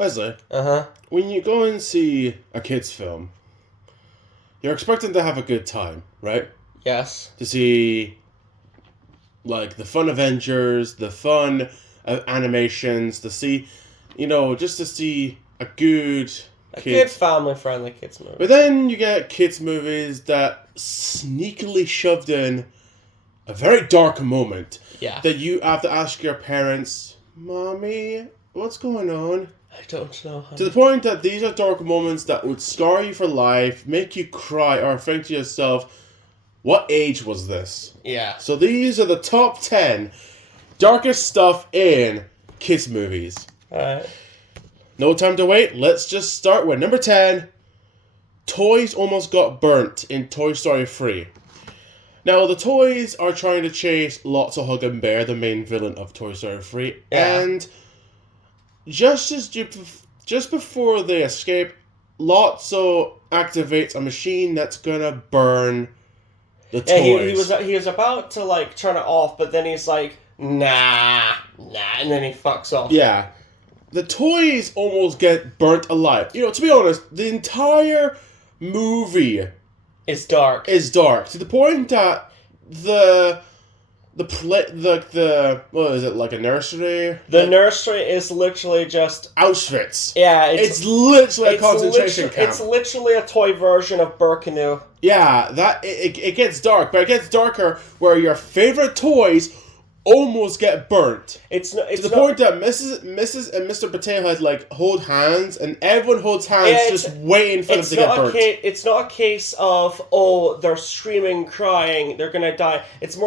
Leslie, Uh-huh. when you go and see a kid's film, you're expecting to have a good time, right? Yes. To see, like, the fun Avengers, the fun animations, to see, just to see a good A kid. good family-friendly kids movie. But then you get kids' movies that sneakily shoved in a very dark moment. Yeah. That you have to ask your parents, Mommy, what's going on? I don't know. Honey. To the point that these are dark moments that would scar you for life, make you cry, or think to yourself, what age was this? Yeah. So these are the top 10 darkest stuff in kids' movies. Alright. No time to wait, let's just start with number 10. Toys almost got burnt in Toy Story 3. Now, the toys are trying to chase Lotso Hug and Bear, the main villain of Toy Story 3. Yeah. And just before they escape, Lotso activates a machine that's gonna burn the toys. Yeah, he was about to, like, turn it off, but then he's like, nah, and then he fucks off. Yeah. The toys almost get burnt alive. To be honest, the entire movie It's dark. is dark to the point that the what is it, like a nursery? The nursery is literally just... Auschwitz. Yeah, It's literally a concentration camp. It's literally a toy version of Birkenau. Yeah, that it gets dark, but it gets darker where your favorite toys almost get burnt. It's not... To the point that Mrs. and Mr. Potato Head, like, hold hands, and everyone holds hands just waiting for them to get burnt. It's not a case of, oh, they're screaming, crying, they're gonna die. It's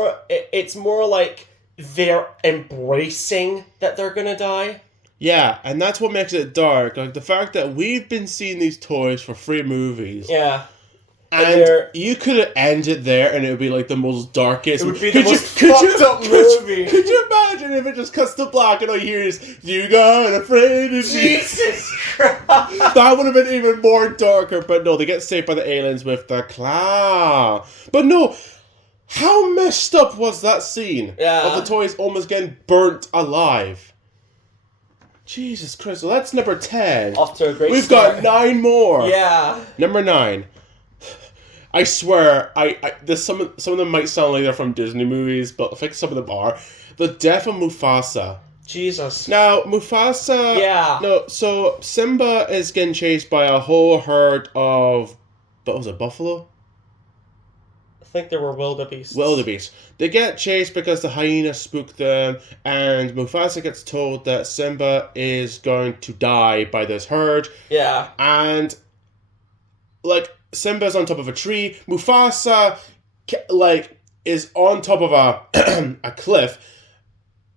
more like they're embracing that they're gonna die. Yeah, and that's what makes it dark. Like, the fact that we've been seeing these toys for 3 movies. Yeah. And you could have ended there, and it would be like the most darkest. It would be the most fucked up movie. Could you imagine if it just cuts to black and all you hear is "You got afraid of me"? Jesus Christ! That would have been even more darker. But no, they get saved by the aliens with the claw. But no, how messed up was that scene of the toys almost getting burnt alive? Jesus Christ! So that's number 10. Off to a great We've start. got 9 more. Yeah. Number 9. I swear, some of them might sound like they're from Disney movies, but I think some of them are. The death of Mufasa. Jesus. Now, Mufasa... Yeah. No, so Simba is getting chased by a whole herd of... What was it, buffalo? I think there were wildebeests. Wildebeest. They get chased because the hyenas spook them, and Mufasa gets told that Simba is going to die by this herd. Yeah. And, like... Simba's on top of a tree. Mufasa, is on top of a cliff,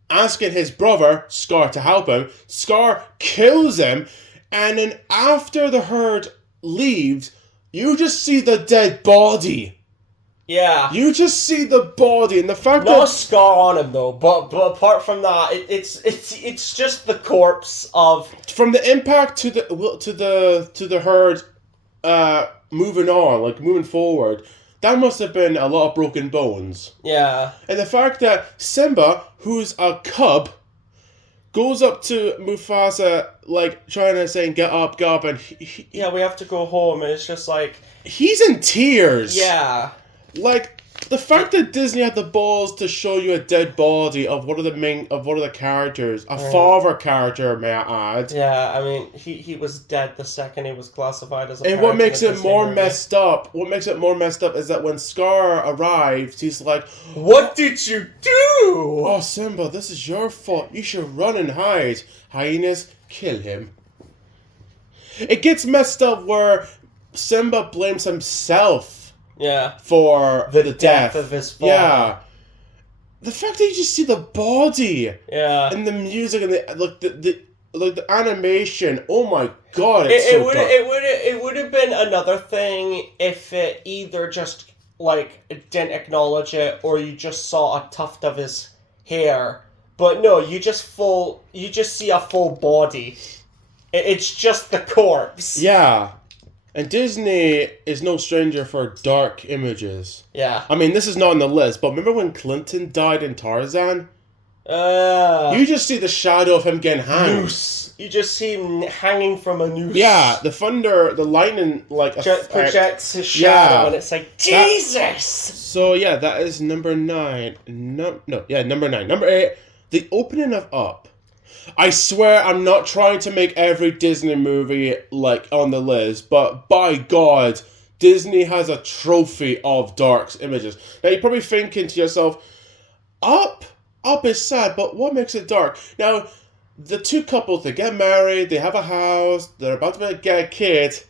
asking his brother, Scar, to help him. Scar kills him, and then after the herd leaves, you just see the dead body. Yeah. You just see the body, and the fact Not a that... scar on him, though, but apart from that, it's just the corpse of... From the impact to the herd... moving on, like moving forward, that must have been a lot of broken bones. Yeah. And the fact that Simba, who's a cub, goes up to Mufasa, like, trying to say, get up, and yeah, we have to go home, and it's just like... he's in tears. Yeah. Like, the fact that Disney had the balls to show you a dead body of one of the characters, a father character, may I add. Yeah, I mean, he was dead the second he was classified as a And what makes it more messed up is that when Scar arrives, he's like, what did you do? Oh, Simba, this is your fault. You should run and hide. Hyenas, kill him. It gets messed up where Simba blames himself. Yeah. For the death of his father. Yeah. The fact that you just see the body. Yeah. And the music and the animation. Oh my god, it would have been another thing if it either just it didn't acknowledge it or you just saw a tuft of his hair. But no, you just see a full body. It's just the corpse. Yeah. And Disney is no stranger for dark images. Yeah. I mean, this is not on the list, but remember when Clinton died in Tarzan? You just see the shadow of him getting hanged. Noose. You just see him hanging from a noose. Yeah, the lightning projects his shadow, and it's like, Jesus! So yeah, that is number 9. Number 9. Number 8, the opening of Up. I swear I'm not trying to make every Disney movie like on the list, but by God, Disney has a trophy of dark images. Now you're probably thinking to yourself, Up is sad, but what makes it dark? Now, the two couples, they get married, they have a house, they're about to get a kid,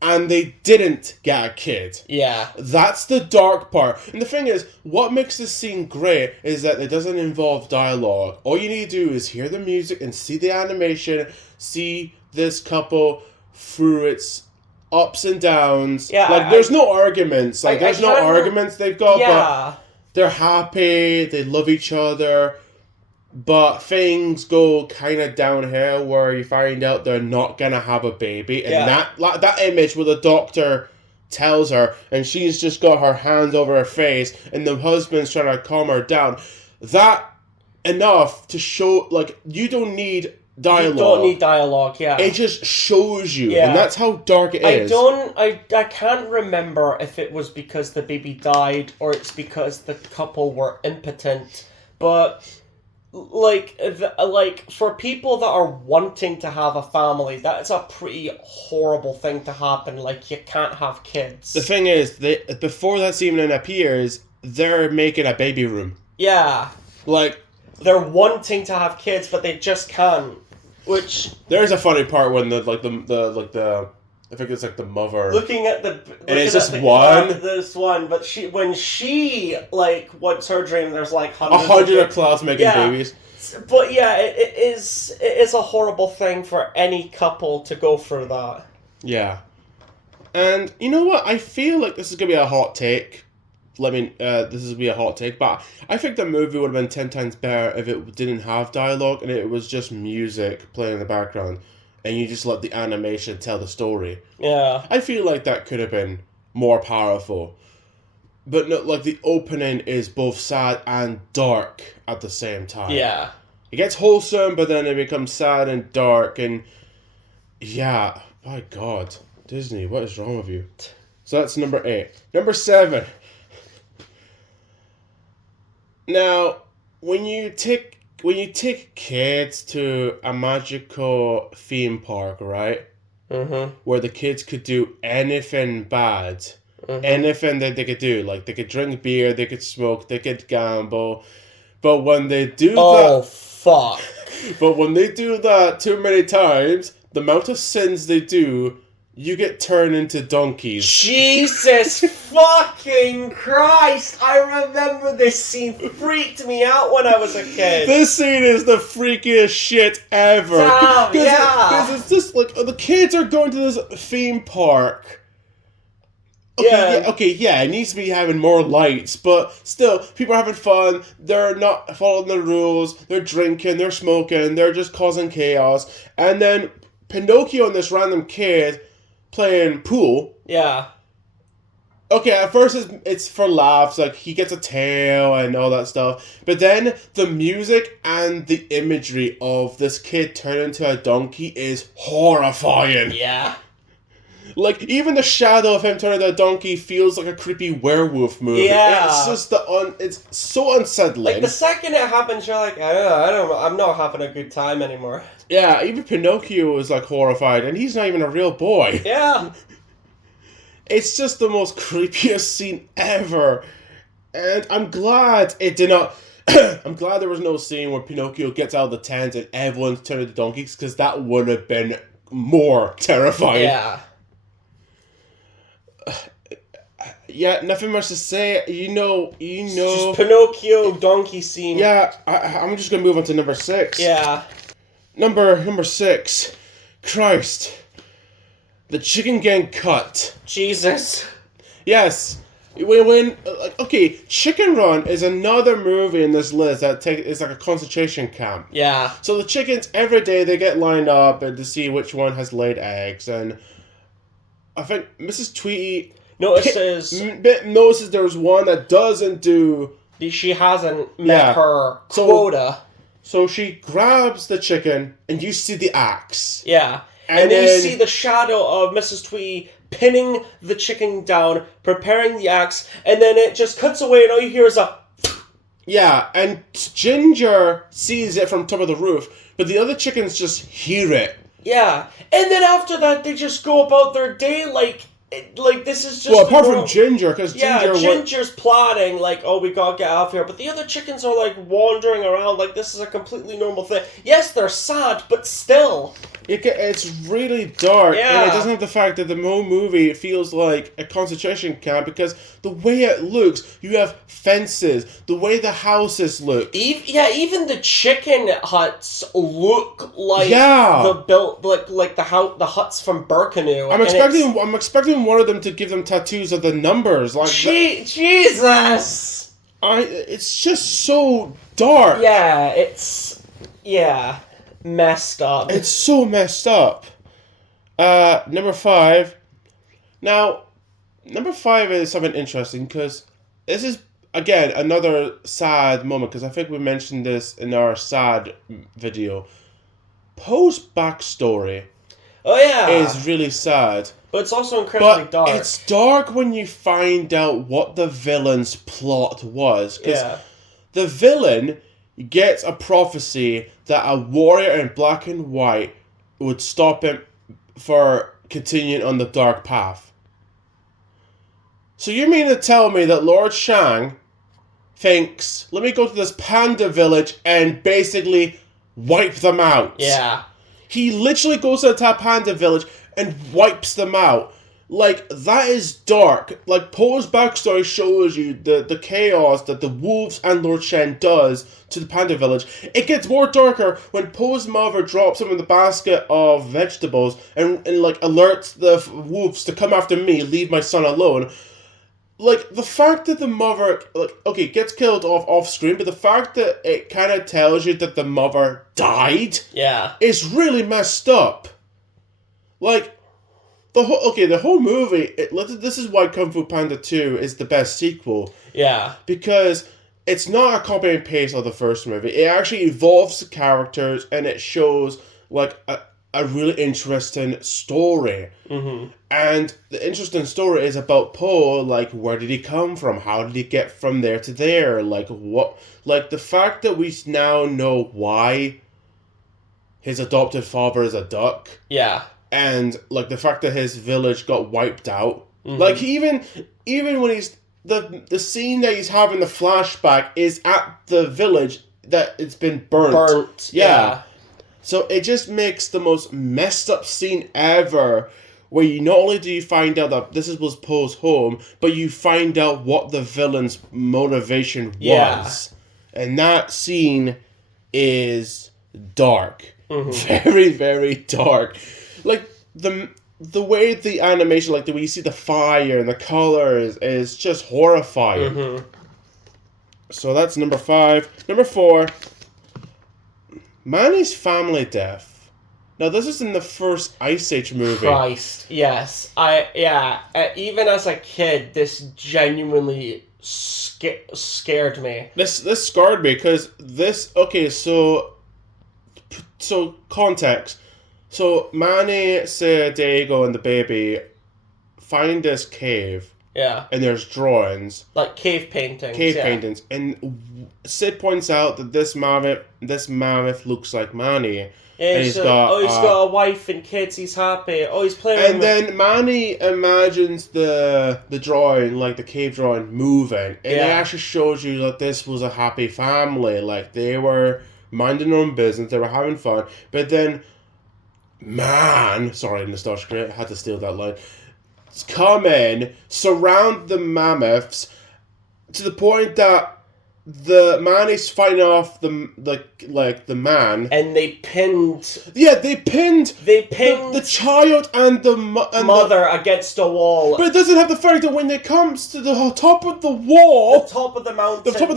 and they didn't get a kid. Yeah. That's the dark part. And the thing is, what makes this scene great is that it doesn't involve dialogue. All you need to do is hear the music and see the animation, see this couple through its ups and downs. Yeah, there's no arguments. There's no arguments they've got, but they're happy, they love each other. But things go kind of downhill where you find out they're not going to have a baby. And that image where the doctor tells her and she's just got her hands over her face and the husband's trying to calm her down. That enough to show, you don't need dialogue. You don't need dialogue, yeah. It just shows you. Yeah. And that's how dark it is. I can't remember if it was because the baby died or it's because the couple were impotent. But... for people that are wanting to have a family, that's a pretty horrible thing to happen. You can't have kids. The thing is, before that even appears, they're making a baby room. Yeah. They're wanting to have kids, but they just can't. Which... There's a funny part when I think it's the mother... Looking at the... And it's just one? There's one, but when she wants her dream, there's 100 of clouds making babies. But yeah, it is a horrible thing for any couple to go through that. Yeah. And you know what? I feel like this is going to be a hot take. This is going to be a hot take, but I think the movie would have been 10 times better if it didn't have dialogue and it was just music playing in the background. And you just let the animation tell the story. Yeah. I feel like that could have been more powerful. But no, the opening is both sad and dark at the same time. Yeah. It gets wholesome, but then it becomes sad and dark. And yeah, my God. Disney, what is wrong with you? So that's number 8. Number 7. Now, when you take kids to a magical theme park, right? Mm-hmm. Where the kids could do anything bad. Mm-hmm. Anything that they could do. They could drink beer, they could smoke, they could gamble. But when they do Oh, fuck. But when they do that too many times, the amount of sins they do, you get turned into donkeys. Jesus fucking Christ! I remember this scene freaked me out when I was a kid. This scene is the freakiest shit ever. Because it's just the kids are going to this theme park. It needs to be having more lights, but still, people are having fun. They're not following the rules. They're drinking, they're smoking, they're just causing chaos. And then Pinocchio and this random kid playing pool. Yeah. Okay, at first it's for laughs, he gets a tail and all that stuff. But then the music and the imagery of this kid turning into a donkey is horrifying. Yeah. Even the shadow of him turning into a donkey feels like a creepy werewolf movie. Yeah. It's just it's so unsettling. The second it happens, you're I'm not having a good time anymore. Yeah, even Pinocchio is horrified, and he's not even a real boy. Yeah. It's just the most creepiest scene ever. And I'm glad it did not... I'm glad there was no scene where Pinocchio gets out of the tent and everyone's turned into donkeys, because that would have been more terrifying. Yeah. Yeah, nothing much to say. You know. Just Pinocchio donkey scene. Yeah, I'm just gonna move on to number 6. Yeah. Number 6. Christ. The chicken getting cut. Jesus. Yes. Chicken Run is another movie in this list that is like a concentration camp. Yeah. So the chickens, every day they get lined up and to see which one has laid eggs, and I think Mrs. Tweety notices there's one that doesn't do She hasn't met Yeah. her So- quota. So she grabs the chicken, and you see the axe. Yeah. And And then you then- see the shadow of Mrs. Twee pinning the chicken down, preparing the axe, and then it just cuts away, and all you hear is a... Yeah, and Ginger sees it from top of the roof, but the other chickens just hear it. Yeah. And then after that, they just go about their day like this is just... Well, apart normal- from Ginger, because Yeah, Ginger's plotting, like, oh, we gotta get out of here. But the other chickens are, like, wandering around like this is a completely normal thing. Yes, they're sad, but still. It's really dark, and Yeah. it doesn't have the fact that the whole movie feels like a concentration camp, because the way it looks, you have fences, the way the houses look. Even the chicken huts look like Yeah. the built like the huts from Birkenau. I'm expecting one of them to give them tattoos of the numbers, like Jesus. it's just so dark. Yeah, messed up. It's so messed up. Number 5. Now, number 5 is something interesting, because this is, again, another sad moment, because I think we mentioned this in our sad video. Poe's backstory Oh yeah, is really sad. but it's also incredibly But dark. it's dark when you find out what the villain's plot was. Because Yeah, the villain gets a prophecy that a warrior in black and white would stop him for continuing on the dark path. So you mean to tell me that Lord Shang thinks, let me go to this panda village and basically wipe them out? yeah. He literally goes to the panda village and wipes them out. Like, that is dark. Like, Poe's backstory shows you the chaos that the wolves and Lord Shen does to the panda village. It gets more darker when Poe's mother drops him in the basket of vegetables and like, alerts the wolves to come after me, leave my son alone. Like, the fact that the mother, like, okay, gets killed off screen, but the fact that it kind of tells you that the mother died Yeah. is really messed up. Like, the whole movie, this is why Kung Fu Panda 2 is the best sequel, Yeah. because it's not a copy and paste of the first movie. It actually evolves the characters, and it shows, like, a really interesting story. Mm-hmm. And the interesting story is about Poe, like, where did he come from? How did he get from there to there? Like, what... Like, the fact that we now know why his adopted father is a duck, Yeah. and, like, the fact that his village got wiped out. Mhm. Like, even when he's... The scene that he's having the flashback is at the village that it's been burnt. Yeah. So it just makes the most messed up scene ever, where you not only do you find out that this was Poe's home, but you find out what the villain's motivation was. Yeah. And that scene is dark. Mhm. Very, very dark. Like, the way the animation, like the way you see the fire and the colors is just horrifying. Mm-hmm. So that's number 5. Number 4, Manny's family death. Now, this is in the first Ice Age movie. Christ, yes. Even as a kid, this genuinely scared me. This scarred me, because this... Okay, so context. So, Manny, Diego, and the baby find this cave, Yeah. and there's drawings. Like cave paintings. Paintings, and Sid points out that this mammoth looks like Manny. Yeah, And he's so, got, he's got a wife and kids, he's happy. Oh, he's playing And with... then Manny imagines the drawing, like the cave drawing, moving, and it Yeah. actually shows you that this was a happy family. Like, they were minding their own business, they were having fun. But then, sorry, Nostalgia Create, I had to steal that line. Come in, surround the mammoths to the point that the man is fighting off the man. And they pinned... Yeah, they pinned the child and the mother against a wall. But it doesn't have the fact that when it comes to the top of the wall, The top of the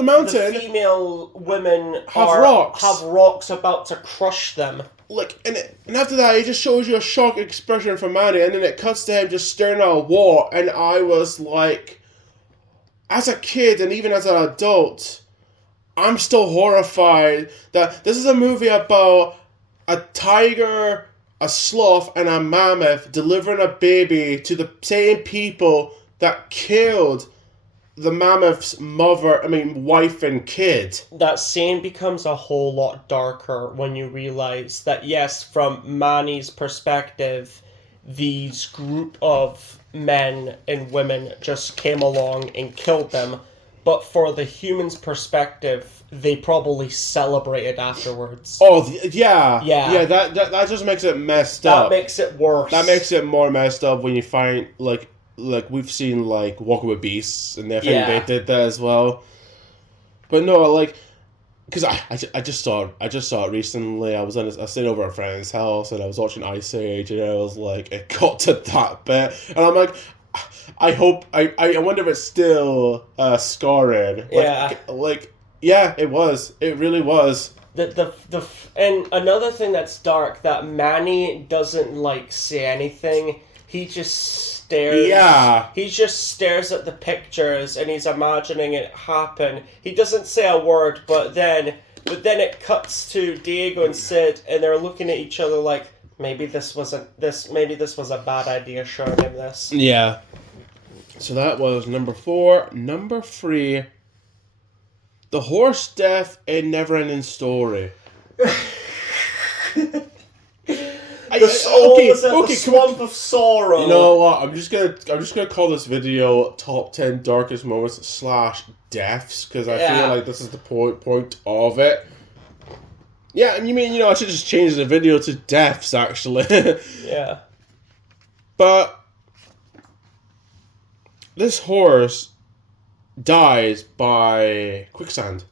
mountain, the female women have rocks. have rocks about to crush them. like, and after that, it just shows you a shocked expression from Manny, and then it cuts to him just staring at a wall, and I was like, as a kid and even as an adult, I'm still horrified that this is a movie about a tiger, a sloth, and a mammoth delivering a baby to the same people that killed the mammoth's wife and kid. That scene becomes a whole lot darker when you realize that, yes, from Manny's perspective, these group of men and women just came along and killed them. But for the humans' perspective, they probably celebrated afterwards. Oh, yeah. Yeah. Yeah, that just makes it messed That up. makes it worse. That makes it more messed up when you find, like we've seen, like, Walking with Beasts, and I think they did that as well. But no, like, because I just saw it recently. I was staying over at a friend's house, and I was watching Ice Age, and I was like, it got to that bit, and I'm like, I wonder if it's still scarring. Yeah, it was. It really was. And another thing that's dark, that Manny doesn't, like, say anything. He just stares. Yeah. He just stares at the pictures and he's imagining it happen. He doesn't say a word, but then it cuts to Diego and Sid, and they're looking at each other like, maybe this was a bad idea showing him this. Yeah. So that was number 4. Number 3, the horse death in Neverending Story. The soul is at the swamp of sorrow. You know what? I'm just gonna call this video top 10 darkest moments / deaths, because I feel like this is the point of it. Yeah, and I should just change the video to deaths, actually. Yeah. But this horse dies by quicksand.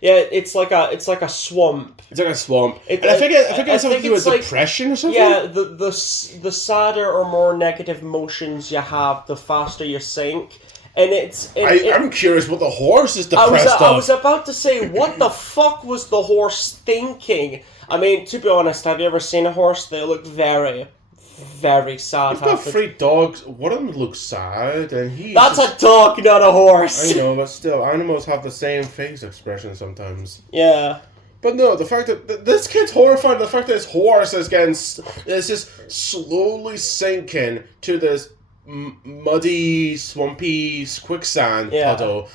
Yeah, it's like a swamp. It's like a swamp. I think it's something to do with depression or something. Yeah, the sadder or more negative emotions you have, the faster you sink. And I'm curious what the horse is depressed of. I was about to say, what the fuck was the horse thinking? I mean, to be honest, have you ever seen a horse? They look very, very sad. We've got 3 dogs. One of them looks sad, and That's a dog, not a horse. I know, but still, animals have the same face expression sometimes. Yeah. But no, the fact that this kid's horrified. The fact that his horse is just slowly sinking to this muddy, swampy quicksand puddle,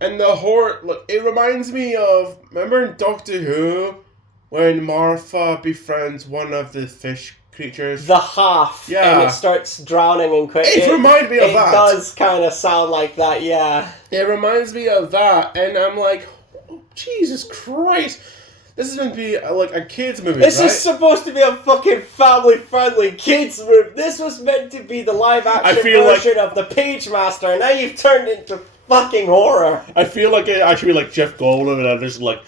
and the horse. Look, it reminds me of, remember in Doctor Who when Martha befriends one of the fish creatures, the half, and it starts drowning and quick. It reminded me of that. It does kind of sound like that, yeah. It reminds me of that, and I'm like, oh, Jesus Christ. This is meant to be like a kids movie. This is supposed to be a fucking family-friendly kids movie. This was meant to be the live-action version of the Pagemaster, and now you've turned it into fucking horror. I feel like it should be like Jeff Goldblum, and I'm just like,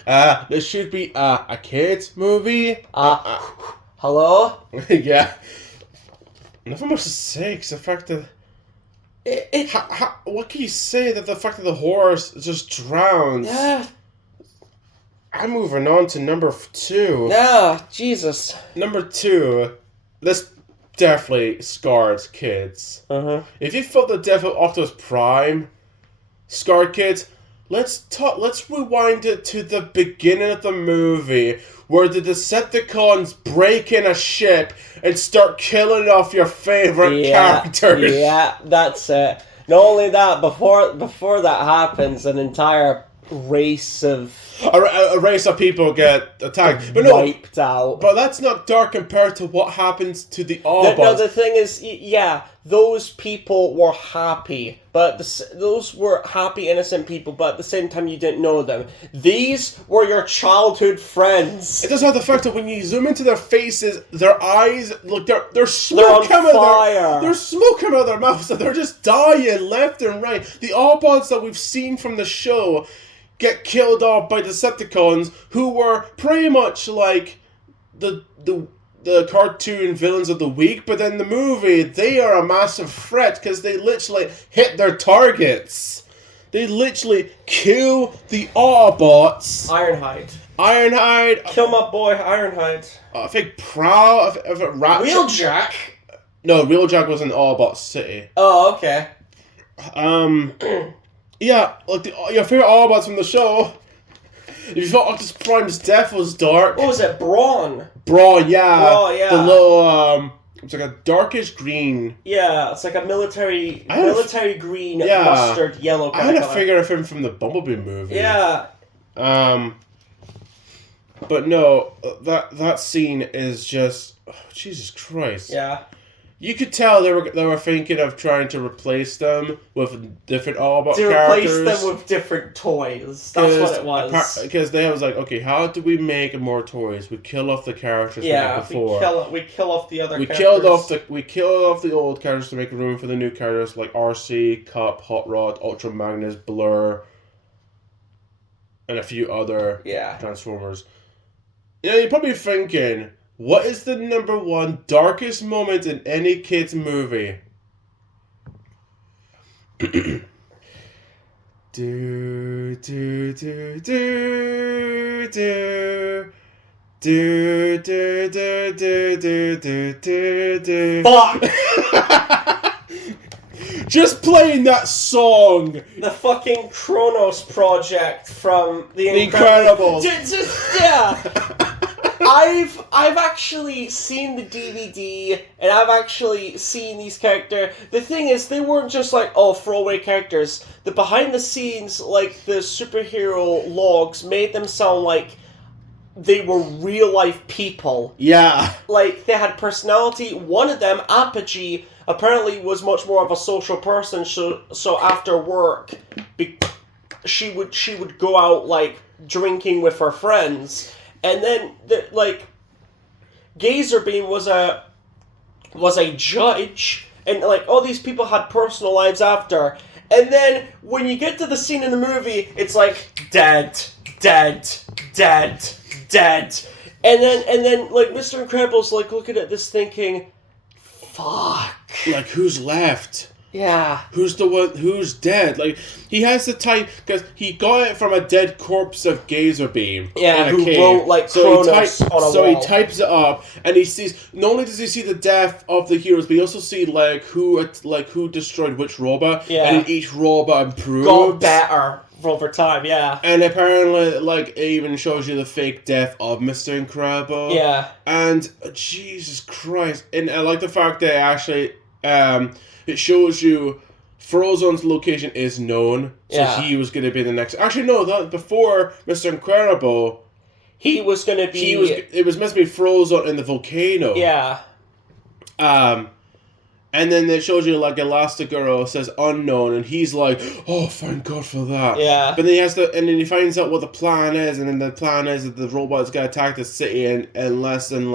this should be a kids movie. Hello? Yeah. Nothing much to say, because the fact that... what can you say that the fact that the horse just drowns? Yeah. I'm moving on to number 2. Yeah, Jesus. Number 2. This definitely scarred kids. Uh-huh. If you felt the death of Optimus Prime scarred kids, let's rewind it to the beginning of the movie, where the Decepticons break in a ship and start killing off your favorite characters. Yeah, that's it. Not only that, before that happens, an entire race of a race of people get attacked, but wiped out. But that's not dark compared to what happens to the Autobots. No, the thing is, those people were happy, but those were happy, innocent people, but at the same time you didn't know them. These were your childhood friends. It does have the fact that when you zoom into their faces, their eyes, look, there's smoke coming out. There's smoke coming out of their mouths, and they're just dying left and right. The Autobots that we've seen from the show get killed off by Decepticons, who were pretty much like the cartoon villains of the week, but in the movie, they are a massive threat because they literally hit their targets. They literally kill the Autobots. Ironhide. Kill my boy, Ironhide. I think Prowl, if it Ratchet. Wheeljack? No, Wheeljack was in Autobot City. Oh, okay. Yeah, like your favorite Autobots from the show. If you thought Optimus Prime's death was dark. What was it? Brawn. Brawn, yeah. Brawn, yeah. The little, it's like a darkish green. Yeah, it's like a military green, Yeah. mustard yellow I kind had of a color. figure of him from the Bumblebee movie. Yeah. But no, that scene is just, oh, Jesus Christ. Yeah. You could tell they were thinking of trying to replace them with different Autobot To characters. replace them with different toys. That's what it was. Because they was like, okay, how do we make more toys? We kill off the characters we had before. we kill off the other We characters. killed off the old characters to make room for the new characters like RC, Cup, Hot Rod, Ultra Magnus, Blur, and a few other Transformers. You know, you're probably thinking, what is the number one darkest moment in any kid's movie? do do do do do do do do do do do do. Fuck! Just playing that song. The fucking Kronos project from The Incredibles. Yeah. I've actually seen the DVD, and I've actually seen these characters. The thing is, they weren't just like, oh, throwaway characters. The behind the scenes, like, the superhero logs made them sound like they were real life people. Yeah. Like, they had personality. One of them, Apogee, apparently was much more of a social person, so after work, she would go out, like, drinking with her friends. And then, Gazerbeam was a judge, and, like, all these people had personal lives after. And then, when you get to the scene in the movie, it's like, dead, dead, dead, dead. And then, like, Mr. Incredible's, like, looking at this thinking, fuck. Like, who's left? Yeah. Who's the one who's dead? Like, he has to type, because he got it from a dead corpse of Gazerbeam. Yeah, in a who cave. wrote, like, Kronos on a wall. So he types it up, and he sees, not only does he see the death of the heroes, but he also see, who destroyed which robot, Yeah. and each robot improved. Got better over time, yeah. And apparently, it even shows you the fake death of Mr. Incredible. Yeah. And, Jesus Christ. And I like the fact that actually, it shows you Frozon's location is known, so he was going to be the next. Actually, no, that before Mr. Incredible, he was going to be. It was meant to be Frozone in the volcano. Yeah. And then it shows you Elastigirl says unknown, and he's like, "Oh, thank God for that." Yeah. But then and then he finds out what the plan is, and then the plan is that the robot's gonna attack the city in less than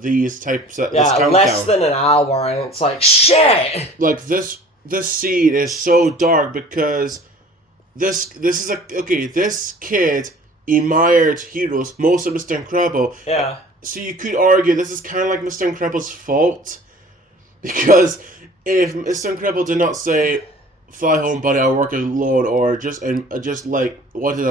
these types of this countdown. Less than an hour, and it's like shit. Like this scene is so dark because this kid admired heroes, most of Mr. Incredible. Yeah. So you could argue this is kind of like Mr. Incredible's fault. Because if Mr. Incredible did not say, "Fly home, buddy, I work alone," or just wanted a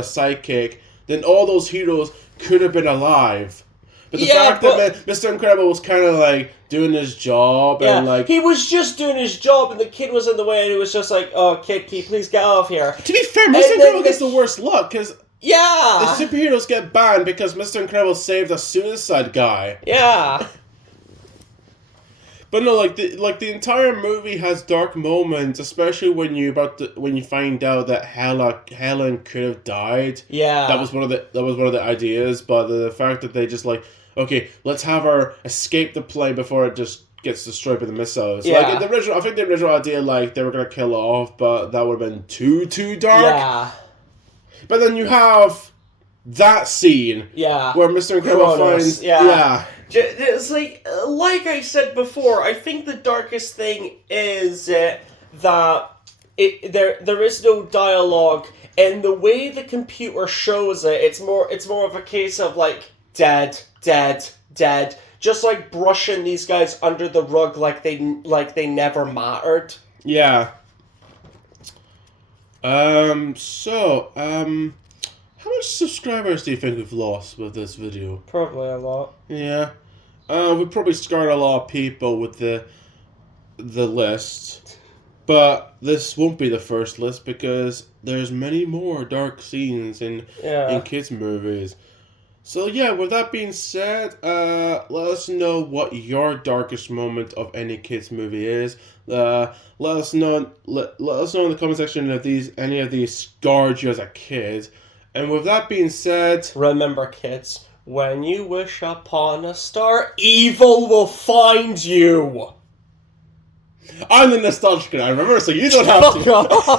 sidekick, then all those heroes could have been alive. But the fact that Mr. Incredible was kind of doing his job and he was just doing his job, and the kid was in the way, and he was just like, "Oh, kid, can you please get out of here?" To be fair, Mr. Incredible gets the worst luck because the superheroes get banned because Mr. Incredible saved a suicide guy. Yeah. But no, the entire movie has dark moments, especially when you find out that Helen could have died. Yeah, that was one of the ideas. But the fact that they just okay, let's have her escape the plane before it just gets destroyed by the missiles. Yeah. I think the original idea they were gonna kill her off, but that would have been too dark. Yeah. But then you have that scene. Yeah. Where Mr. Incredible finds. Yeah. It's like I said before, I think the darkest thing is that there is no dialogue, and the way the computer shows it, it's more of a case of dead, dead, dead, just brushing these guys under the rug like they never mattered. Yeah. How much subscribers do you think we've lost with this video? Probably a lot. Yeah. We probably scarred a lot of people with the list. But this won't be the first list because there's many more dark scenes in kids' movies. So yeah, with that being said, let us know what your darkest moment of any kids movie is. Let us know. Let us know in the comment section if any of these scarred you as a kid. And with that being said, remember, kids, when you wish upon a star, evil will find you. I'm the nostalgic guy, remember? So you don't have to.